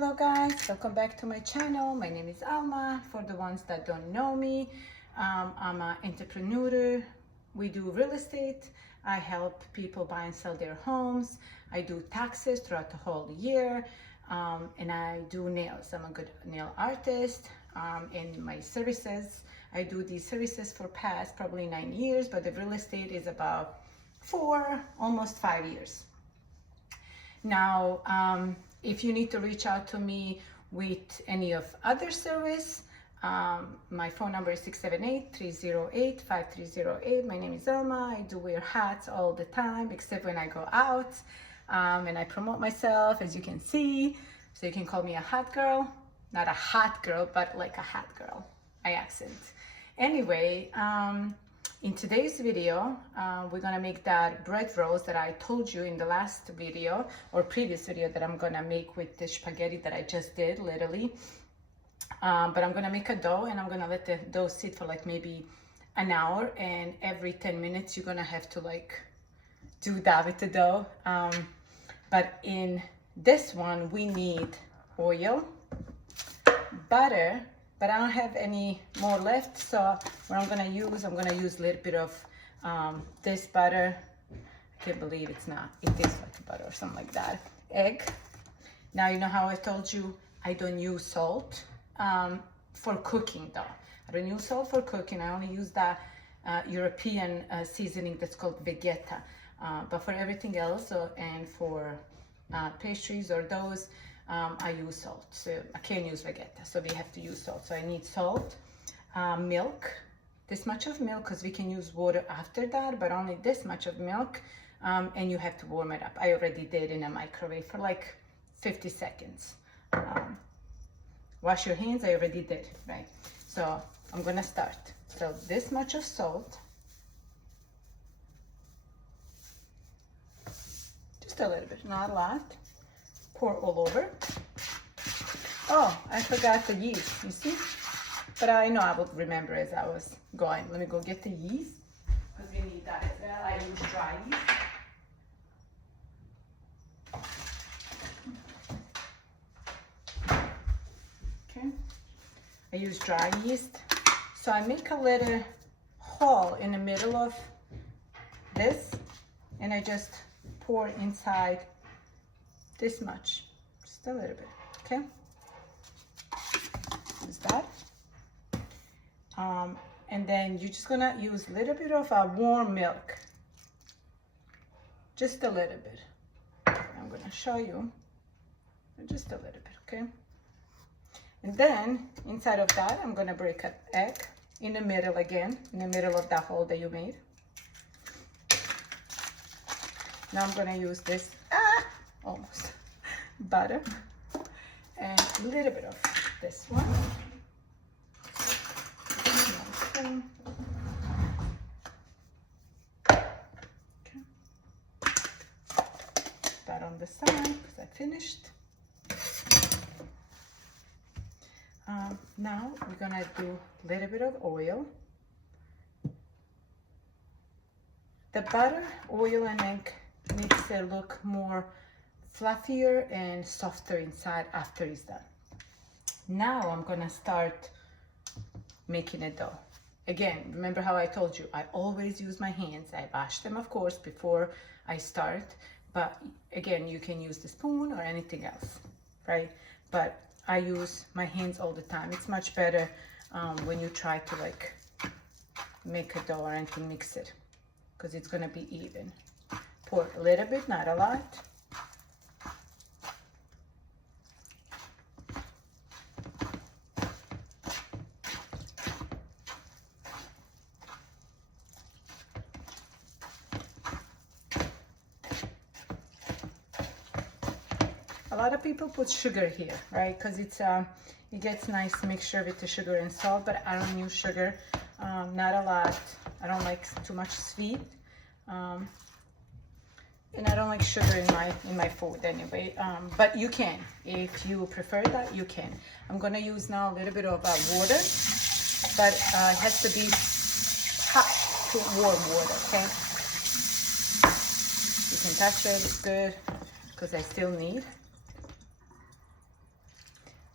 Hello guys, welcome back to my channel. My name is Alma. For the ones that don't know me, I'm an entrepreneur. We do real estate. I help people buy and sell their homes. I do taxes throughout the whole year, and I do nails. I'm a good nail artist. In my services, I do these services for past probably 9 years, but the real estate is about 4, almost 5 years. Now, if you need to reach out to me with any of other service, my phone number is 678-308-5308. My name is Alma. I do wear hats all the time, except when I go out, and I promote myself, as you can see. So you can call me a hot girl. Not a hot girl, but like a hot girl. I accent. Anyway, in today's video, we're gonna make that bread rolls that I told you in the last video or previous video that I'm gonna make with the spaghetti that I just did, literally. But I'm gonna make a dough and I'm gonna let the dough sit for like maybe an hour, and every 10 minutes you're gonna have to like do that with the dough. But in this one, we need oil, butter, but I don't have any more left, so what I'm gonna use a little bit of this butter. I can't believe it tastes like butter or something like that. Egg. Now, you know how I told you I don't use salt for cooking though. I don't use salt for cooking. I only use that European seasoning that's called Vegeta. But for everything else, and for pastries or doughs, I use salt. So I can't use Vegeta, so we have to use salt. So I need salt, milk, this much of milk, because we can use water after that, but only this much of milk, and you have to warm it up. I already did in a microwave for like 50 seconds. Wash your hands, I already did, right? So I'm gonna start. So this much of salt, just a little bit, not a lot. Pour all over. Oh, I forgot the yeast, you see? But I know I would remember as I was going. Let me go get the yeast, because we need that as well. I use dry yeast. Okay, I use dry yeast. So I make a little hole in the middle of this, and I just pour inside this much, just a little bit, okay? Use that. And then you're just gonna use a little bit of warm milk, just a little bit. I'm gonna show you, just a little bit, okay? And then inside of that, I'm gonna break an egg in the middle again, in the middle of that hole that you made. Now I'm gonna use this, almost, butter, and a little bit of this one. Okay. That on the side, because I finished. Now we're gonna do a little bit of oil. The butter, oil, and egg makes it look more fluffier and softer inside after it's done. Now I'm gonna start making a dough. Again, remember how I told you, I always use my hands. I wash them, of course, before I start. But again, you can use the spoon or anything else, right? But I use my hands all the time. It's much better when you try to like make a dough or anything, mix it, because it's gonna be even. Pour a little bit, not a lot. A lot of people put sugar here, right? Because it gets nice mixture with the sugar and salt, but I don't use sugar, not a lot. I don't like too much sweet. And I don't like sugar in my food anyway, but you can, if you prefer that, you can. I'm gonna use now a little bit of water, but it has to be hot to warm water, okay? You can touch it, it's good, because I still need.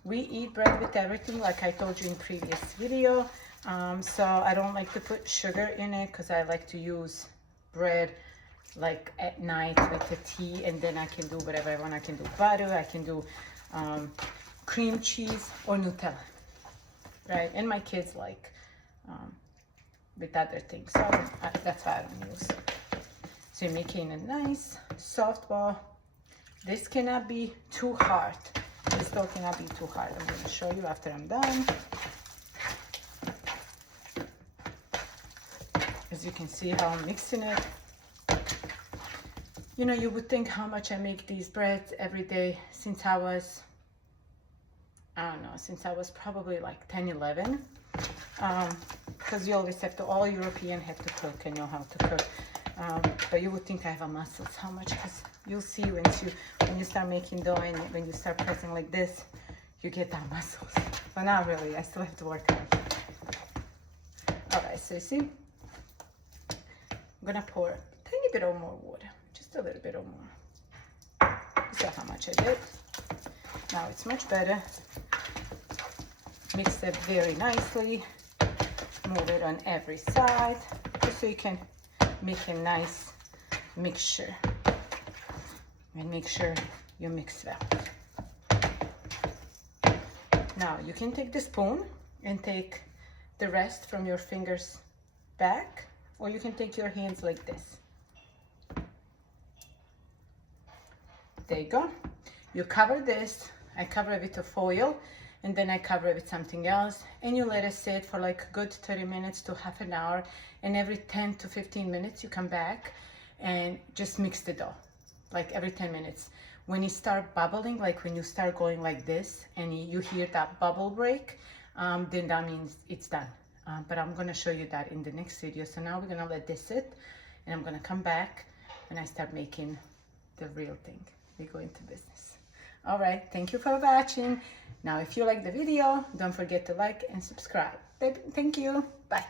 we eat bread with everything, like I told you in previous video. So I don't like to put sugar in it because I like to use bread like at night with the tea, and then I can do whatever I want. I can do butter, I can do cream cheese or Nutella, right? And my kids like with other things, so that's why I don't use. So you're making a nice soft ball. This cannot be too hard. This dough cannot be too hard. I'm going to show you after I'm done. As you can see how I'm mixing it. You know, you would think how much I make these breads every day since I was, I don't know, since I was probably like 10, 11. Because you always have to, all European have to cook and know how to cook. But you would think I have a muscles, how much, because you'll see when you start making dough and when you start pressing like this, you get that muscles. But not really, I still have to work on it. All right, so you see, I'm gonna pour a tiny bit of more water, just a little bit of more. You saw how much I did. Now it's much better. Mix it very nicely. Move it on every side, just so you can make a nice mixture. And make sure you mix well. Now you can take the spoon and take the rest from your fingers back, or you can take your hands like this. There you go. You cover this. I cover it with a foil, and then I cover it with something else, and you let it sit for like a good 30 minutes to half an hour, and every 10 to 15 minutes you come back and just mix the dough, like every 10 minutes. When you start bubbling, like when you start going like this and you hear that bubble break, then that means it's done. But I'm gonna show you that in the next video. So now we're gonna let this sit, and I'm gonna come back and I start making the real thing. We go into business. All right, thank you for watching. Now, if you like the video, don't forget to like and subscribe. Thank you, bye.